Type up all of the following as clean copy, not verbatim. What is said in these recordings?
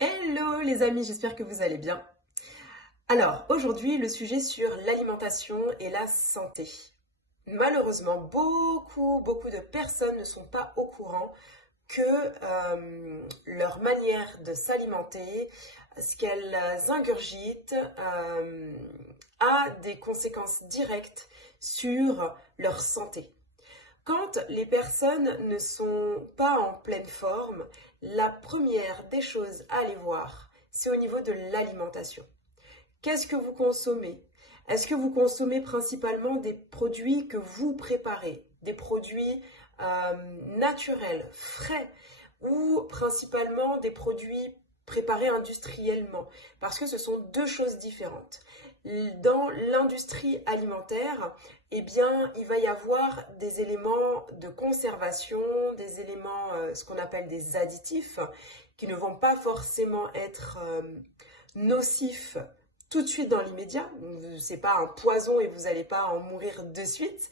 Hello les amis, j'espère que vous allez bien. Alors aujourd'hui, le sujet sur l'alimentation et la santé. Malheureusement, beaucoup de personnes ne sont pas au courant que leur manière de s'alimenter, ce qu'elles ingurgitent, a des conséquences directes sur leur santé. Quand les personnes ne sont pas en pleine forme, la première des choses à aller voir, c'est au niveau de l'alimentation. Qu'est-ce que vous consommez? Est-ce que vous consommez principalement des produits que vous préparez, des produits naturels, frais, ou principalement des produits préparés industriellement? Parce que ce sont deux choses différentes. Dans l'industrie alimentaire, eh bien, il va y avoir des éléments de conservation, des éléments, ce qu'on appelle des additifs, qui ne vont pas forcément être nocifs tout de suite dans l'immédiat. Ce n'est pas un poison et vous n'allez pas en mourir de suite.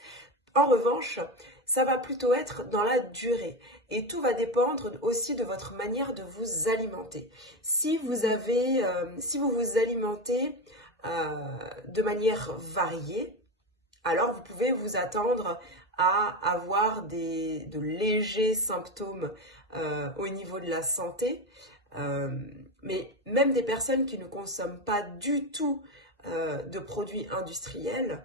En revanche, ça va plutôt être dans la durée. Et tout va dépendre aussi de votre manière de vous alimenter. Si vous vous alimentez de manière variée, alors vous pouvez vous attendre à avoir de légers symptômes au niveau de la santé. Mais même des personnes qui ne consomment pas du tout de produits industriels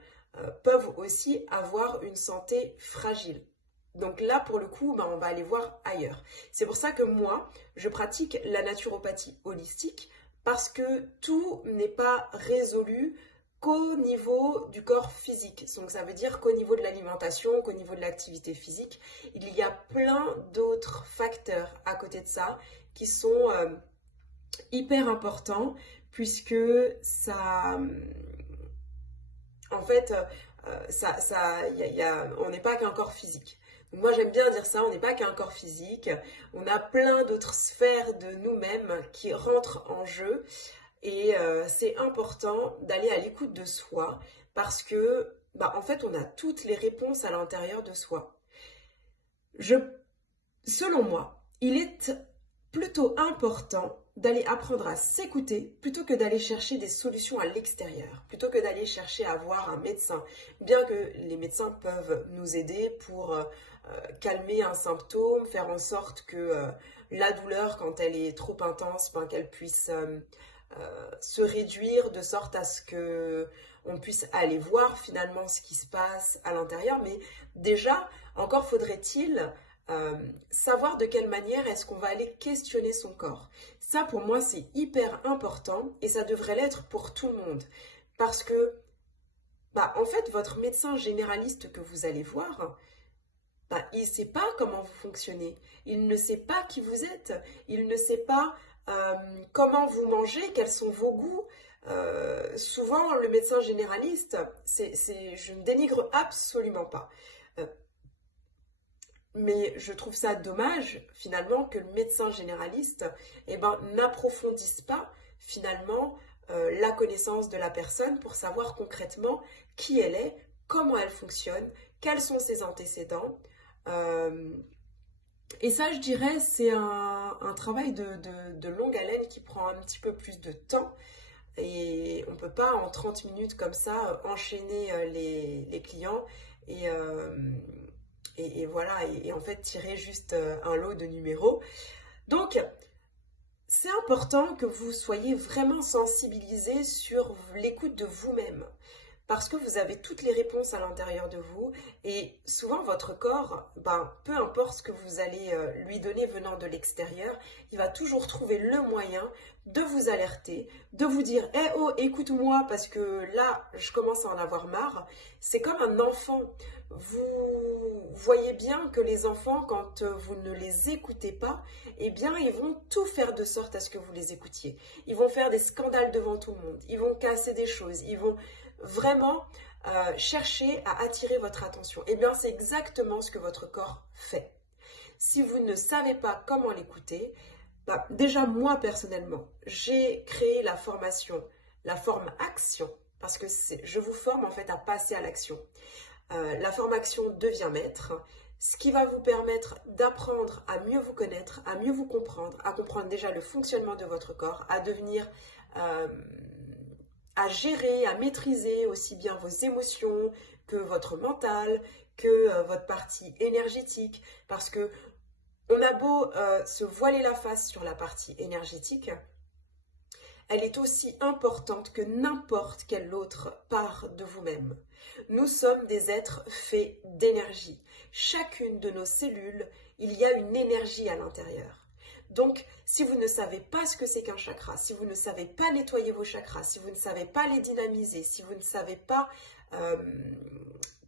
peuvent aussi avoir une santé fragile. Donc là, pour le coup, on va aller voir ailleurs. C'est pour ça que moi, je pratique la naturopathie holistique parce que tout n'est pas résolu qu'au niveau du corps physique. Donc ça veut dire qu'au niveau de l'alimentation, qu'au niveau de l'activité physique, il y a plein d'autres facteurs à côté de ça qui sont hyper importants puisque ça, en fait, on n'est pas qu'un corps physique. Donc moi j'aime bien dire ça, on n'est pas qu'un corps physique, on a plein d'autres sphères de nous-mêmes qui rentrent en jeu et c'est important d'aller à l'écoute de soi parce que, en fait, on a toutes les réponses à l'intérieur de soi. Selon moi, il est plutôt important d'aller apprendre à s'écouter plutôt que d'aller chercher des solutions à l'extérieur, plutôt que d'aller chercher à voir un médecin. Bien que les médecins peuvent nous aider pour calmer un symptôme, faire en sorte que la douleur, quand elle est trop intense, qu'elle puisse se réduire de sorte à ce que on puisse aller voir finalement ce qui se passe à l'intérieur. Mais déjà, encore faudrait-il savoir de quelle manière est-ce qu'on va aller questionner son corps. Ça, pour moi, c'est hyper important et ça devrait l'être pour tout le monde. Parce que, en fait, votre médecin généraliste que vous allez voir, il ne sait pas comment vous fonctionnez. Il ne sait pas qui vous êtes. Il ne sait pas comment vous mangez, quels sont vos goûts. Souvent, le médecin généraliste, je ne dénigre absolument pas. Mais je trouve ça dommage, finalement, que le médecin généraliste n'approfondisse pas, finalement, la connaissance de la personne pour savoir concrètement qui elle est, comment elle fonctionne, quels sont ses antécédents. Et ça, je dirais, c'est un travail de longue haleine qui prend un petit peu plus de temps. Et on ne peut pas, en 30 minutes comme ça, enchaîner les clients et voilà, et en fait tirer juste un lot de numéros. Donc, c'est important que vous soyez vraiment sensibilisé sur l'écoute de vous-même. Parce que vous avez toutes les réponses à l'intérieur de vous et souvent votre corps, peu importe ce que vous allez lui donner venant de l'extérieur, il va toujours trouver le moyen de vous alerter, de vous dire « Eh oh, écoute-moi parce que là, je commence à en avoir marre ». C'est comme un enfant. Vous voyez bien que les enfants, quand vous ne les écoutez pas, ils vont tout faire de sorte à ce que vous les écoutiez. Ils vont faire des scandales devant tout le monde, ils vont casser des choses, ils vont vraiment chercher à attirer votre attention. C'est exactement ce que votre corps fait. Si vous ne savez pas comment l'écouter, déjà moi personnellement, j'ai créé la formation, la forme action, parce que je vous forme en fait à passer à l'action. la formation devient maître, ce qui va vous permettre d'apprendre à mieux vous connaître, à mieux vous comprendre, à comprendre déjà le fonctionnement de votre corps, à devenir, à gérer, à maîtriser aussi bien vos émotions que votre mental, que votre partie énergétique, parce que on a beau se voiler la face sur la partie énergétique, elle est aussi importante que n'importe quelle autre part de vous-même. Nous sommes des êtres faits d'énergie. Chacune de nos cellules, il y a une énergie à l'intérieur. Donc, si vous ne savez pas ce que c'est qu'un chakra, si vous ne savez pas nettoyer vos chakras, si vous ne savez pas les dynamiser, si vous ne savez pas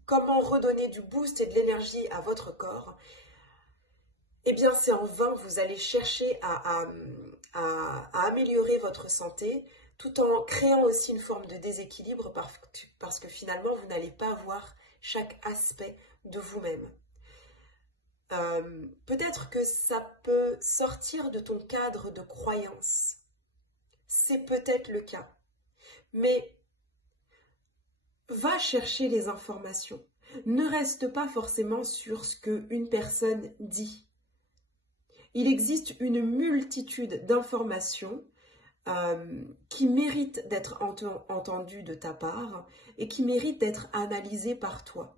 comment redonner du boost et de l'énergie à votre corps, eh bien c'est en vain, vous allez chercher à améliorer votre santé tout en créant aussi une forme de déséquilibre parce que finalement vous n'allez pas voir chaque aspect de vous-même. Peut-être que ça peut sortir de ton cadre de croyance. C'est peut-être le cas. Mais va chercher les informations. Ne reste pas forcément sur ce qu'une personne dit. Il existe une multitude d'informations qui méritent d'être entendues de ta part et qui méritent d'être analysées par toi.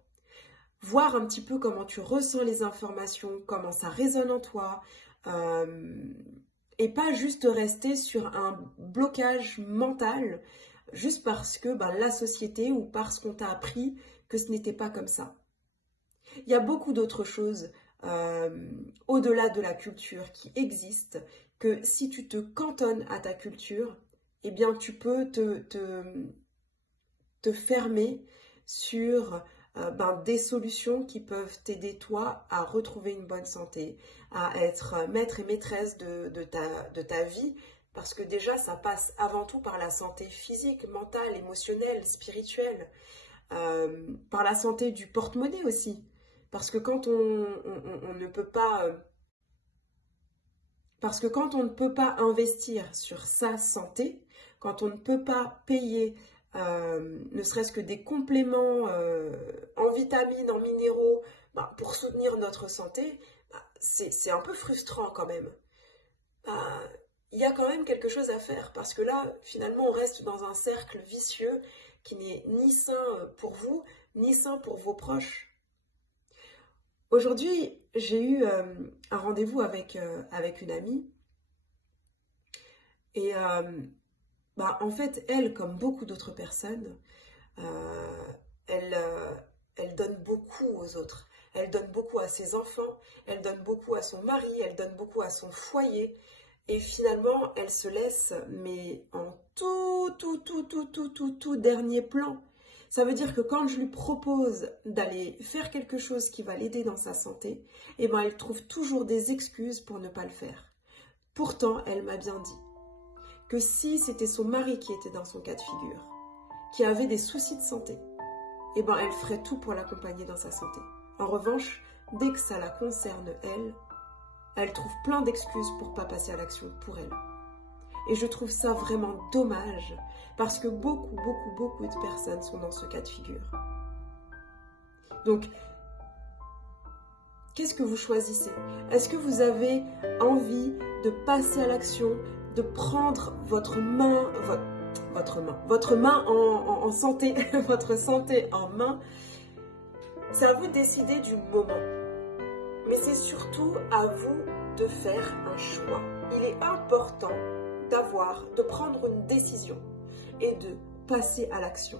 Voir un petit peu comment tu ressens les informations, comment ça résonne en toi, et pas juste rester sur un blocage mental juste parce que la société ou parce qu'on t'a appris que ce n'était pas comme ça. Il y a beaucoup d'autres choses au-delà de la culture qui existent, que si tu te cantonnes à ta culture, eh bien tu peux te fermer sur des solutions qui peuvent t'aider toi à retrouver une bonne santé, à être maître et maîtresse de ta vie, parce que déjà ça passe avant tout par la santé physique, mentale, émotionnelle, spirituelle, par la santé du porte-monnaie aussi. Parce que quand on ne peut pas, parce que quand on ne peut pas investir sur sa santé, quand on ne peut pas payer ne serait-ce que des compléments en vitamines, en minéraux, pour soutenir notre santé, c'est un peu frustrant quand même. Il y a quand même quelque chose à faire parce que là, finalement, on reste dans un cercle vicieux qui n'est ni sain pour vous, ni sain pour vos proches. Aujourd'hui, j'ai eu un rendez-vous avec une amie et en fait, elle, comme beaucoup d'autres personnes, elle donne beaucoup aux autres. Elle donne beaucoup à ses enfants, elle donne beaucoup à son mari, elle donne beaucoup à son foyer. Et finalement, elle se laisse, mais en tout dernier plan. Ça veut dire que quand je lui propose d'aller faire quelque chose qui va l'aider dans sa santé, elle trouve toujours des excuses pour ne pas le faire. Pourtant, elle m'a bien dit que si c'était son mari qui était dans son cas de figure, qui avait des soucis de santé, elle ferait tout pour l'accompagner dans sa santé. En revanche, dès que ça la concerne elle trouve plein d'excuses pour ne pas passer à l'action pour elle. Et je trouve ça vraiment dommage parce que beaucoup de personnes sont dans ce cas de figure. Donc, qu'est-ce que vous choisissez? Est-ce que vous avez envie de passer à l'action, de prendre votre main en santé, votre santé en main? C'est à vous de décider du moment. Mais c'est surtout à vous de faire un choix. Il est important de prendre une décision et de passer à l'action.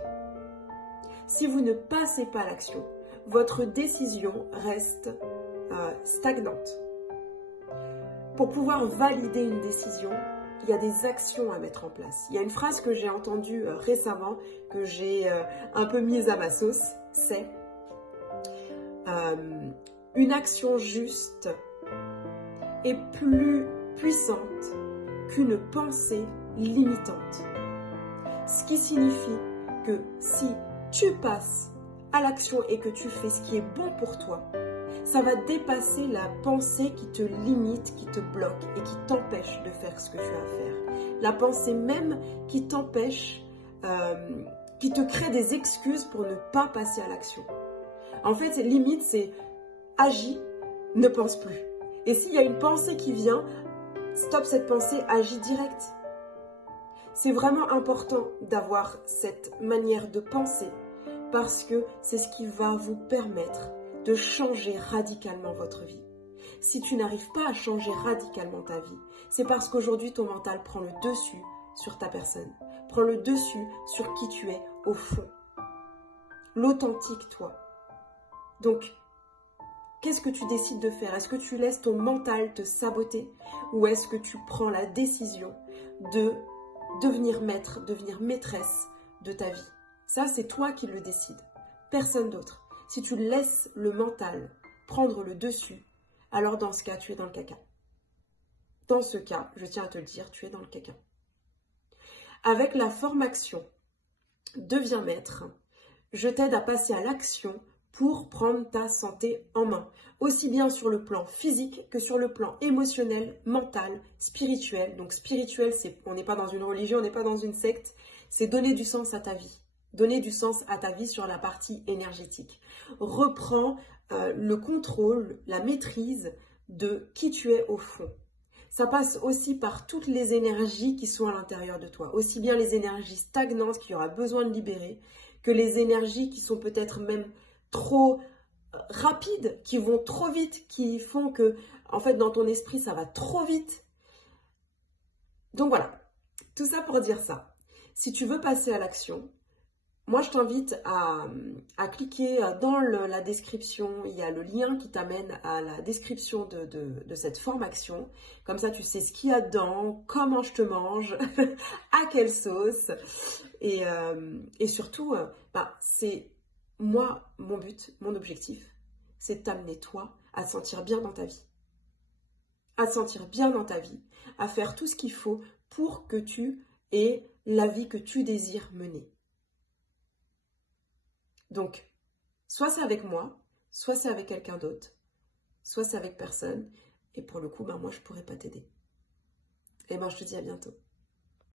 Si vous ne passez pas à l'action, votre décision reste stagnante. Pour pouvoir valider une décision, il y a des actions à mettre en place. Il y a une phrase que j'ai entendue récemment, que j'ai un peu mise à ma sauce, c'est une action juste est plus puissante qu'une pensée limitante. Ce qui signifie que si tu passes à l'action et que tu fais ce qui est bon pour toi, ça va dépasser la pensée qui te limite, qui te bloque et qui t'empêche de faire ce que tu as à faire. La pensée même qui t'empêche, qui te crée des excuses pour ne pas passer à l'action. En fait, limite, c'est agis, ne pense plus. Et s'il y a une pensée qui vient, stop cette pensée, agis direct. C'est vraiment important d'avoir cette manière de penser parce que c'est ce qui va vous permettre de changer radicalement votre vie. Si tu n'arrives pas à changer radicalement ta vie, c'est parce qu'aujourd'hui ton mental prend le dessus sur ta personne, prend le dessus sur qui tu es au fond, l'authentique toi. Donc, qu'est-ce que tu décides de faire? Est-ce que tu laisses ton mental te saboter ou est-ce que tu prends la décision de devenir maître, devenir maîtresse de ta vie? Ça, c'est toi qui le décides, personne d'autre. Si tu laisses le mental prendre le dessus, alors dans ce cas, tu es dans le caca. Dans ce cas, je tiens à te le dire, tu es dans le caca. Avec la formation Deviens maître, je t'aide à passer à l'action pour prendre ta santé en main, aussi bien sur le plan physique que sur le plan émotionnel, mental, spirituel. Donc spirituel, on n'est pas dans une religion, on n'est pas dans une secte, c'est donner du sens à ta vie. Donner du sens à ta vie sur la partie énergétique. Reprends le contrôle, la maîtrise de qui tu es au fond. Ça passe aussi par toutes les énergies qui sont à l'intérieur de toi, aussi bien les énergies stagnantes qu'il y aura besoin de libérer, que les énergies qui sont peut-être même trop rapides, qui vont trop vite, qui font que, en fait, dans ton esprit, ça va trop vite. Donc voilà, tout ça pour dire ça. Si tu veux passer à l'action, moi, je t'invite à cliquer dans la description. Il y a le lien qui t'amène à la description de cette formation. Comme ça, tu sais ce qu'il y a dedans, comment je te mange, à quelle sauce. Et surtout, c'est moi, mon but, mon objectif, c'est de t'amener toi à te sentir bien dans ta vie. À te sentir bien dans ta vie, à faire tout ce qu'il faut pour que tu aies la vie que tu désires mener. Donc, soit c'est avec moi, soit c'est avec quelqu'un d'autre, soit c'est avec personne. Et pour le coup, moi, je ne pourrais pas t'aider. Et je te dis à bientôt.